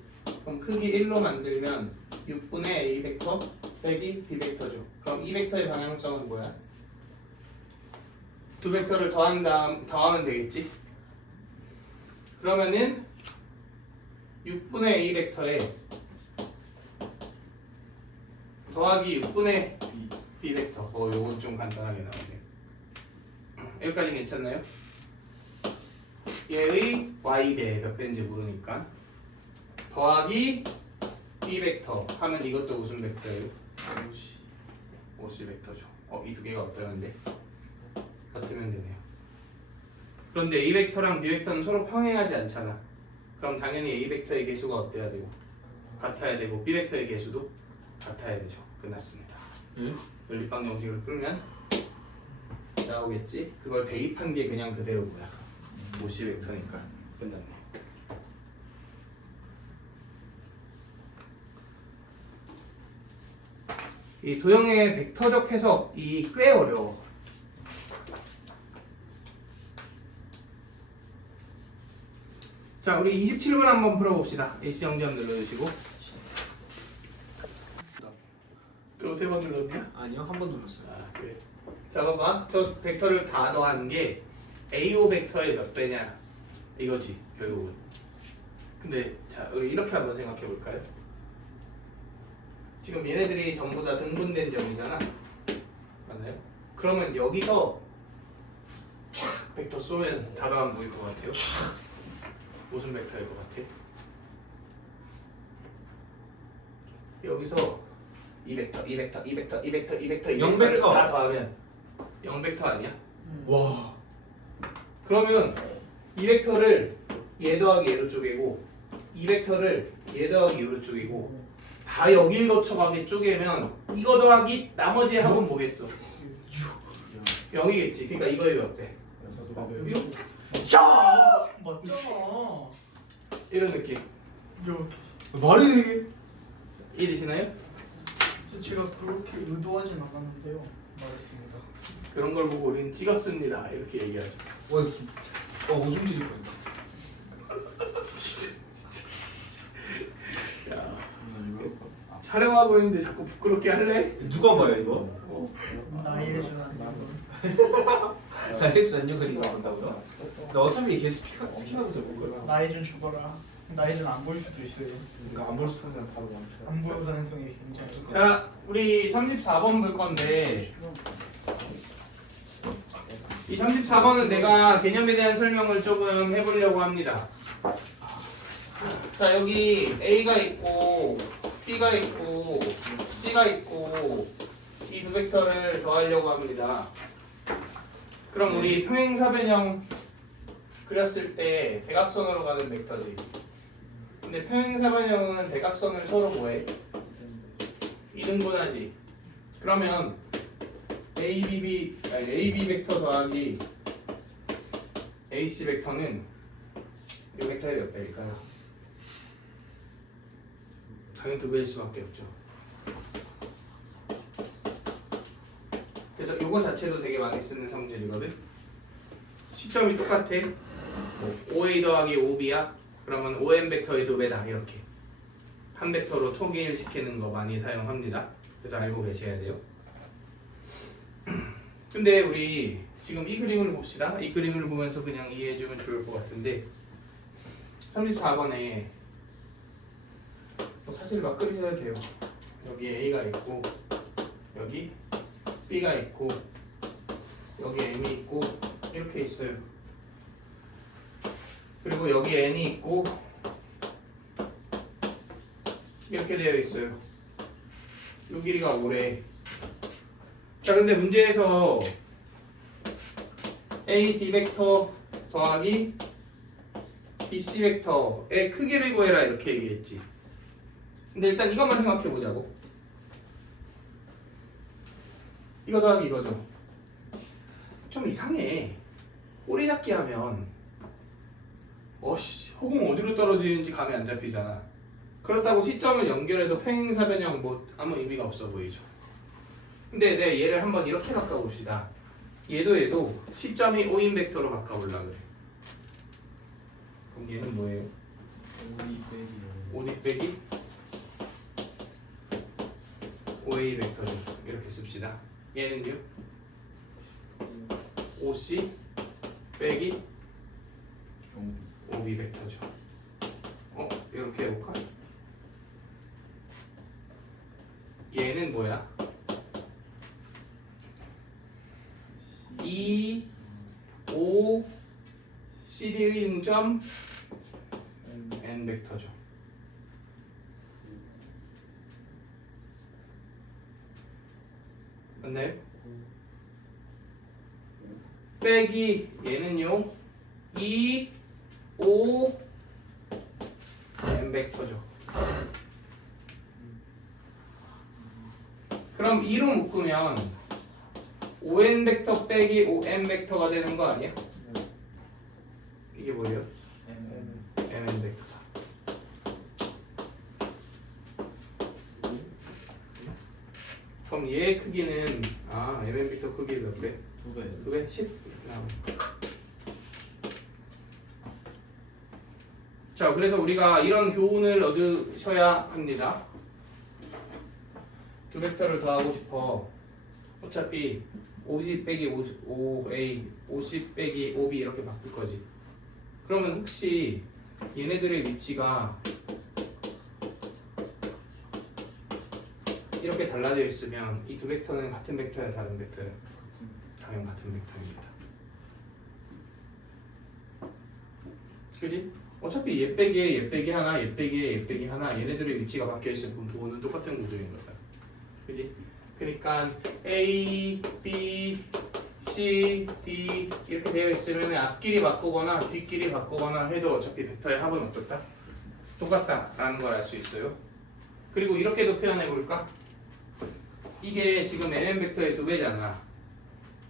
그럼 크기 1로 만들면 6분의 A 벡터 빼기 B 벡터죠. 그럼 이 벡터의 방향성은 뭐야? 두 벡터를 더하면 되겠지? 그러면은 6분의 A 벡터에 더하기 6분의 B 벡터. 요건 좀 간단하게 나오네. 여기까지 괜찮나요? 얘의 Y배 몇 배인지 모르니까 더하기 B 벡터 하면 이것도 무슨 벡터예요? OC 벡터죠. 이 두 개가 어떠는데? 같으면 되네요. 그런데 A 벡터랑 B 벡터는 서로 평행하지 않잖아. 그럼 당연히 A 벡터의 개수가 어때야 되고? 같아야 되고 B 벡터의 개수도 같아야 되죠. 끝났습니다. 연립방 정식을 풀면 나오겠지? 그걸 대입한 게 그냥 그대로고요. OC 벡터니까 끝났네. 이 도형의 벡터적 해석이 꽤 어려워. 자, 우리 27번 한번 풀어봅시다. AC 정지함 눌러주시고. 또 세 번 눌렀냐? 아니요, 한 번 눌렀어요. 그래. 자, 봐봐. 저 벡터를 다 더한 게 AO 벡터의 몇 배냐? 이거지, 결국은. 근데 자, 우리 이렇게 한번 생각해 볼까요? 지금 얘네들이 전부 다 등분된 점이잖아. 맞나요? 그러면 여기서 촥 벡터 쏘면 다 더하면 뭐일 것 같아요? 무슨 벡터일 것 같아? 여기서 이 벡터, 이 벡터, 이 벡터, 이 벡터, 이 벡터, 이 영 벡터를 벡터. 다 더하면 0벡터 아니야? 와. 그러면 이 벡터를 얘 더하기 얘로 쪼개고 이 벡터를 얘 더하기 얘로 쪼개고 다 여길 거쳐가게 쪼개면 이거 더하기 나머지 합은 뭐겠어? 0이겠지. 그러니까 이거의 몇 배? 6? 야! 맞잖아. 이런 느낌. 말이 되게. 1이시나요? 그래서 제가 그렇게 의도하진 않았는데요. 말했습니다. 그런 걸 보고 우리는 찍었습니다. 이렇게 얘기하죠. 오줌 지릴 뻔했다. 야, 촬영하고 있는데 자꾸 부끄럽게 할래? 누가 봐요 이거? 나이에 준하는 건. 나 해준 안녕 그림 나온다고요? 근데 어차피 걔 스키하면 될걸 거야. 나이 좀 죽어라. 나이 좀 안 보일 수도 있어요. 그러니까 안 볼 수 있는 바로 멈춰. 안 보일 가능성이 굉장히 높아요. 자, 우리 34번 볼 건데 이 34번은 내가 개념에 대한 설명을 조금 해보려고 합니다. 자, 여기 A가 있고 B가 있고 C가 있고 이 두 벡터를 더하려고 합니다. 그럼 우리 평행사변형 그렸을 때 대각선으로 가는 벡터지. 근데 평행사변형은 대각선을 서로 뭐해? 이등분하지. 그러면 AB 벡터 더하기 AC 벡터는 이 벡터의 몇 배일까요? 당연히 두 배일 수밖에 없죠. 그래서 요거 자체도 되게 많이 쓰는 성질이거든. 시점이 똑같아. 뭐 OA 더하기 OB야? 그러면 OM 벡터의 두 배다. 이렇게 한 벡터로 통일시키는 거 많이 사용합니다. 그래서 알고 계셔야 돼요. 근데 우리 지금 이 그림을 봅시다. 이 그림을 보면서 그냥 이해해주면 좋을 것 같은데 34번에 사실 막 그리셔도 돼요. 여기 A가 있고 여기 B가 있고 여기 M이 있고 이렇게 있어요. 그리고 여기 N이 있고 이렇게 되어 있어요. 요 길이가 5래. 자, 근데 문제에서 A, D 벡터 더하기 BC 벡터의 크기를 구해라 이렇게 얘기했지. 근데 일단 이것만 생각해 보자고. 이거 더하기 이거죠. 좀 이상해. 꼬리 잡기 하면 허공 어디로 떨어지는지 감이 안 잡히잖아. 그렇다고 시점을 연결해도 평행사 변형 뭐 아무 의미가 없어 보이죠. 근데 내가 얘를 한번 이렇게 바꿔봅시다. 얘도 시점이 5인 벡터로 바꿔보려고 그래. 그럼 얘는 뭐예요? 5D 빼기 5A 벡터죠. 이렇게 씁시다. 얘는요? 5C 빼기 5B 벡터죠. 이렇게 해볼까? 얘는 뭐야? 2, 5, CD 중점 N 벡터죠. 맞나요? 빼기 얘는요 2, 5, N 벡터죠. 그럼 2로 묶으면 5N 벡터 빼기 5M 벡터가 되는 거 아니야? 이게 뭐예요? MN 벡터다. 그럼 얘의 크기는 MN 벡터 크기 몇 배? 2배. 2배? 10? 이렇게 나오네. 자, 그래서 우리가 이런 교훈을 얻으셔야 합니다. 두 벡터를 더하고 싶어. 어차피 5D 빼기 5A, 50 빼기 5B 이렇게 바꿀 거지. 그러면 혹시 얘네들의 위치가 이렇게 달라져 있으면 이 두 벡터는 같은 벡터야, 다른 벡터야? 당연 같은 벡터입니다. 그지? 어차피 얘 빼기에 얘 빼기 하나, 얘 빼기에 얘 빼기 하나, 얘네들의 위치가 바뀌어 있으면 부호는 똑같은 구조인 거다. 그지? 그러니까 A, B, C, D 이렇게 되어 있으면 앞길이 바꾸거나 뒷길이 바꾸거나 해도 어차피 벡터의 합은 어떻다? 똑같다라는 걸 알 수 있어요. 그리고 이렇게도 표현해 볼까? 이게 지금 MN 벡터의 2배잖아.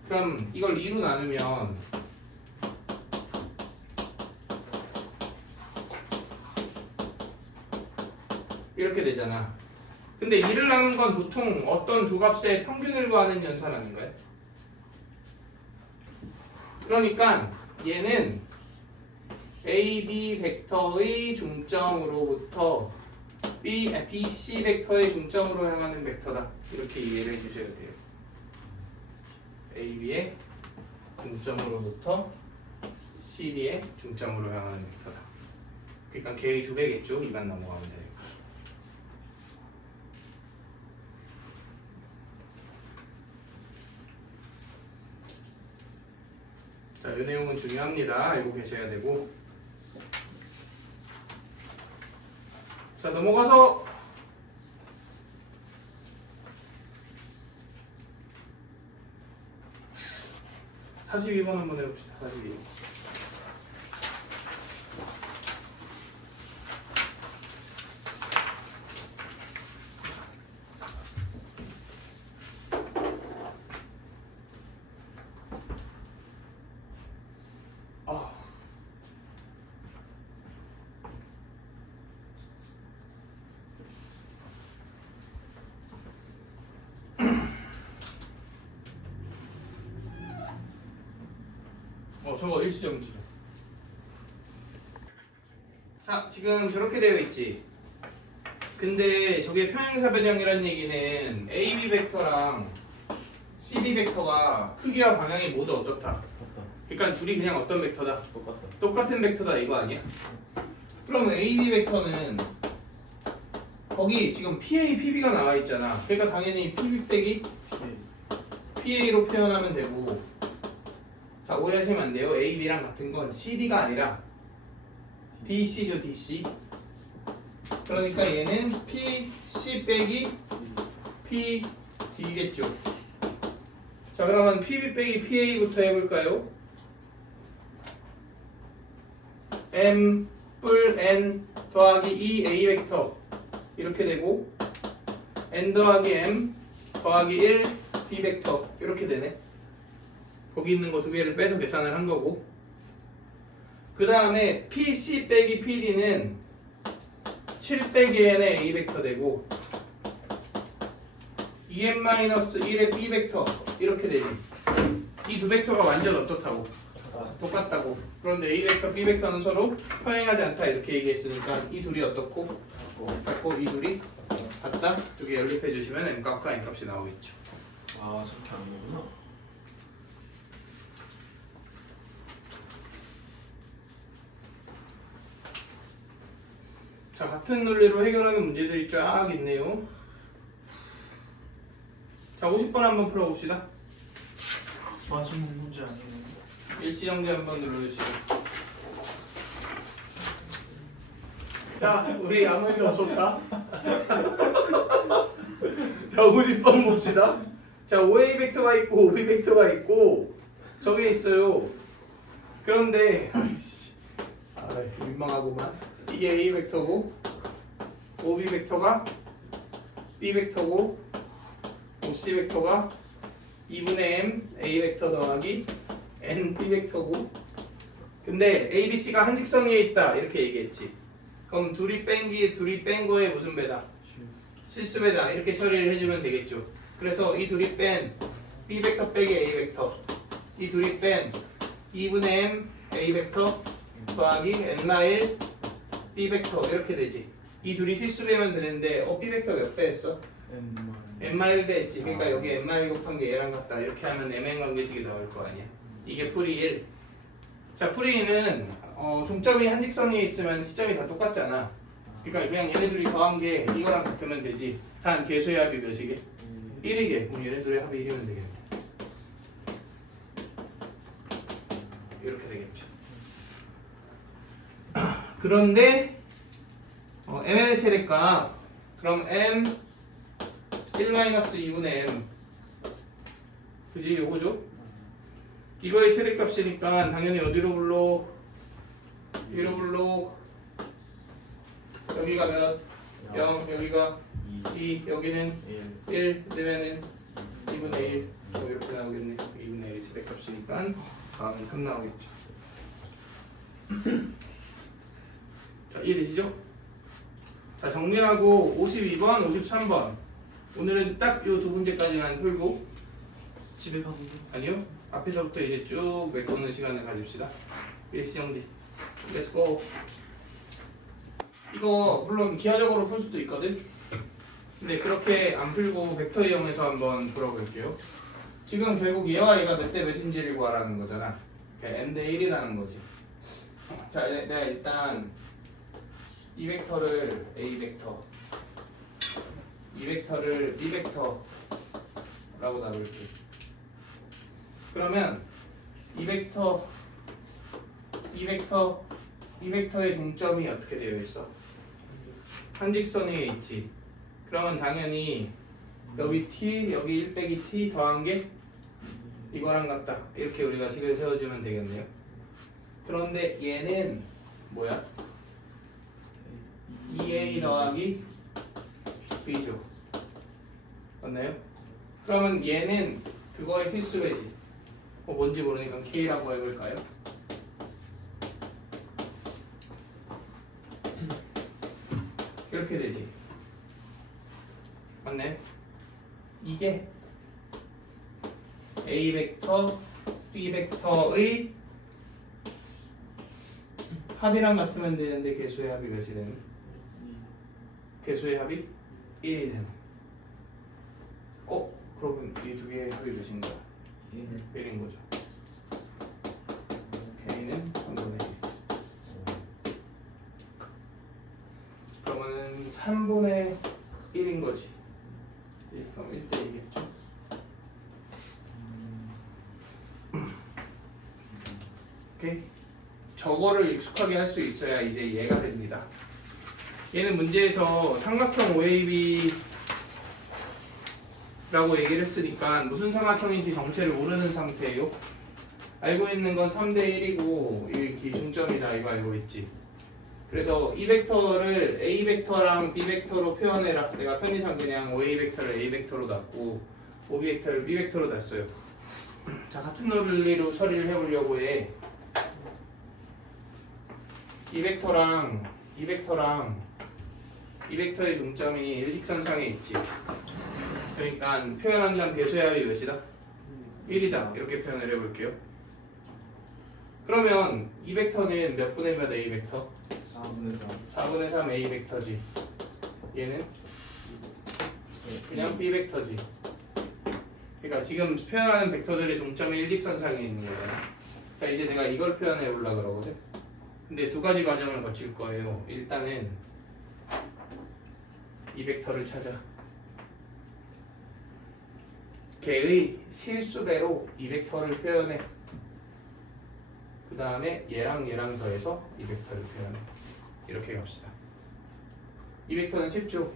그럼 이걸 2로 나누면 이렇게 되잖아. 근데 2를 나눈 건 보통 어떤 두 값의 평균을 구하는 연산 아닌가요? 그러니까 얘는 A, B 벡터의 중점으로부터 B, C 벡터의 중점으로 향하는 벡터다. 이렇게 이해를 해주셔야 돼요. A, B의 중점으로부터 C, D의 중점으로 향하는 벡터다. 그러니까 걔의 2배겠죠. 2만 넘어가면 되니까. 자, 이 내용은 중요합니다. 알고 계셔야 되고. 자, 넘어가서 42번 한번 해봅시다. 42번. 저거 일시정지죠. 자, 지금 저렇게 되어 있지. 근데 저게 평행사 변형이라는 얘기는 AB 벡터랑 CD 벡터가 크기와 방향이 모두 어떻다? 그러니까 둘이 그냥 어떤 벡터다? 똑같은 벡터다 이거 아니야? 그럼 AB 벡터는 거기 지금 PA, PB가 나와 있잖아. 그러니까 당연히 PB 빼기 PA로 표현하면 되고. 자, 오해하시면 안 돼요. A, B랑 같은 건 CD가 아니라 DC죠, DC. 그러니까 얘는 P, C 빼기 P, D겠죠. 자, 그러면 PB 빼기 PA부터 해볼까요? M 뿔 N 더하기 E A 벡터 이렇게 되고 N 더하기 M 더하기 1 B 벡터 이렇게 되네. 거기 있는 거 두 개를 빼서 계산을 한 거고, 그 다음에 PC 빼기 PD는 7 빼기 N의 A 벡터 되고 2n-1의 B 벡터 이렇게 되지. 이 두 벡터가 완전 어떻다고? 똑같다고. 그런데 A 벡터, B 벡터는 서로 평행하지 않다 이렇게 얘기했으니까 이 둘이 어떻고? 같고 이 둘이 같다. 두 개 연립해 주시면 M값과 N값이 나오겠죠. 아 저렇게 하는 거구나. 자, 같은 논리로 해결하는 문제들이 쫙 있네요. 자, 50번 한번 풀어봅시다. 마지막 문제 아니에요? 일시정지 한번 눌러주시고. 자, 우리 아무 일도 없었다. 자, 50번 봅시다. 자, OA 벡터가 있고 OB 벡터가 있고 저게 있어요. 그런데 민망하구만. 이게 A 벡터고 OB 벡터가 B 벡터고 OC 벡터가 2분의 M A 벡터 더하기 N B 벡터고, 근데 A, B, C가 한 직선 위에 있다 이렇게 얘기했지. 그럼 둘이 뺀 거에 무슨 배다? 실수배다 이렇게 처리를 해주면 되겠죠. 그래서 이 둘이 뺀 B 벡터 빼기 A 벡터, 이 둘이 뺀 2분의 M A 벡터 더하기 N-1 B 벡터 이렇게 되지. 이 둘이 실수배면 되는데 B 벡터가 몇 배 했어? n-1 배 했지. 그러니까 여기 n-1 곱한 게 얘랑 같다 이렇게 하면 mn 관계식이 나올 거 아니야. 이게 풀이 1. 자, 풀이 2는 중점이 한 직선 위에 있으면 시점이 다 똑같잖아. 그러니까 그냥 얘네들이 더한 게 이거랑 같으면 되지. 단 계수의 합이 몇이게? 1이게. 그럼 얘네들의 합이 1이면 되겠네. 이렇게 되겠죠. 그런데 mn의 최대값, 그럼 m 1-2분의 m, 그지? 요거죠? 이거의 최대값이니까 당연히 어디로 불러? 여기로 불러. 여기가 몇? 0, 여기가 2, 여기는 1 되면은 2분의 1 이렇게 나오겠네. 2분의 1이 최대값이니까 다음은 3 나오겠죠. 자, 이해되시죠? 자, 정리하고 52번, 53번 오늘은 딱 이 두 문제까지만 풀고 집에 가고. 아니요, 앞에서부터 이제 쭉 메꾸는 시간을 가집시다. 일시정지. Let's go. 이거 물론 기하적으로 풀 수도 있거든. 근데 그렇게 안 풀고 벡터 이용해서 한번 풀어볼게요. 지금 결국 얘와 얘가 몇 대 몇인지를 구하라는 거잖아. n 대 1이라는 거지. 자, 내가 일단 이 벡터를 A 벡터, 이 벡터를 B 벡터라고 나눌게. 그러면 이 벡터의 중점이 어떻게 되어 있어? 한 직선 위에 있지. 그러면 당연히 여기 t, 여기 1 빼기 t 더한 게 이거랑 같다. 이렇게 우리가 식을 세워주면 되겠네요. 그런데 얘는 뭐야? 2a 더하기 b죠. 맞나요? 그러면 얘는 그거의 실수배지. 뭔지 모르니까 k라고 해볼까요? 이렇게 되지. 맞네. 이게 A 벡터, B 벡터의 합이랑 같으면 되는데 개수의 합이 몇이 되는? 개수의 합이 1이 되는. 그러면 이 두 개의 합이 몇인 거야? 1인 거죠. K는 3분의 1. 그러면은 3분의 1인 거지. 그럼 1대 2겠죠. 오케이. 저거를 익숙하게 할 수 있어야 이제 얘가 됩니다. 얘는 문제에서 삼각형 OAB 라고 얘기를 했으니까 무슨 삼각형인지 정체를 모르는 상태예요. 알고 있는 건 3대 1이고 이 기준점이다 이거 알고 있지. 그래서 이 벡터를 A 벡터랑 B 벡터로 표현해라. 내가 편의상 그냥 OA 벡터를 A 벡터로 놨고 OB 벡터를 B 벡터로 놨어요. 자, 같은 논리로 처리를 해보려고 해. 이 벡터의 중점이 일직선상에 있지. 그러니까 표현한다면 배수의 합이 몇이다? 1이다. 이렇게 표현을 해볼게요. 그러면 이 벡터는 몇 분의 몇 A 벡터? 4분의 3. 4분의 3 A 벡터지. 얘는 그냥 B 벡터지. 그러니까 지금 표현하는 벡터들의 중점이 일직선상에 있는 거야. 자, 이제 내가 이걸 표현해 보려고 그러거든. 근데 두 가지 과정을 거칠 거예요. 일단은 이 벡터를 찾아. 걔의 실수배로 이 벡터를 표현해. 그 다음에 얘랑 더해서 이 벡터를 표현해. 이렇게 갑시다. 이 벡터는 쉽죠?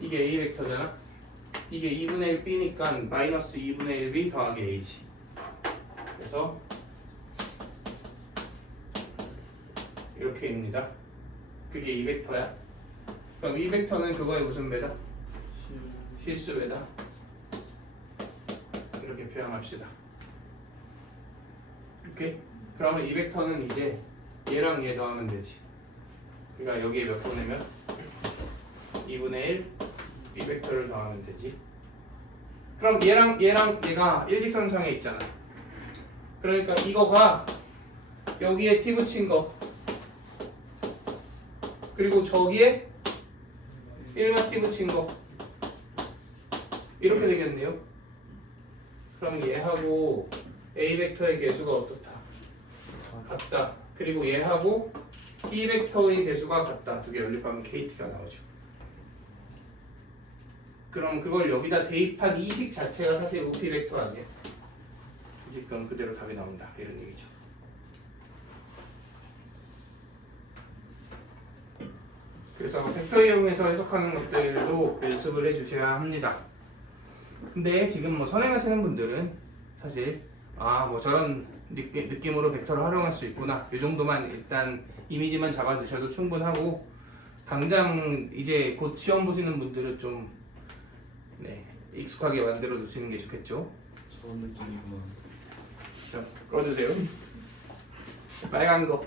이게 A 벡터잖아? 이게 2분의 1 B니까 마이너스 2분의 1 B 더하기 A지. 그래서 이렇게입니다. 그게 이 벡터야. 그럼 이 벡터는 그거의 무슨 배다? 실수배다. 이렇게 표현합시다. 오케이? 그러면 이 벡터는 이제 얘랑 얘 더하면 되지. 그러니까 여기에 몇 보내면 2분의 1 B 벡터를 더하면 되지. 그럼 얘랑 얘가 일직선상에 있잖아. 그러니까 이거가 여기에 T 붙인 거 그리고 저기에 1마 T 붙인 거 이렇게 되겠네요. 그럼 얘하고 A 벡터의 개수가 어떻다? 같다. 그리고 얘하고 B 벡터의 개수가 같다. 두 개 연립하면 KT가 나오죠. 그럼 그걸 여기다 대입한 이식 자체가 사실 루피 벡터 아니야? 이제 그럼 그대로 답이 나온다. 이런 얘기죠. 그래서 벡터 이용해서 해석하는 것들도 연습을 해주셔야 합니다. 근데 지금 뭐 선행하시는 분들은 사실 뭐 저런 느낌으로 벡터를 활용할 수 있구나. 이 정도만 일단 이미지만 잡아두셔도 충분하고 당장 이제 곧 시험 보시는 분들은 좀 익숙하게 만들어 두시는 게 좋겠죠. 좋은 느낌이구나. 자, 꺼주세요. 빨간 거.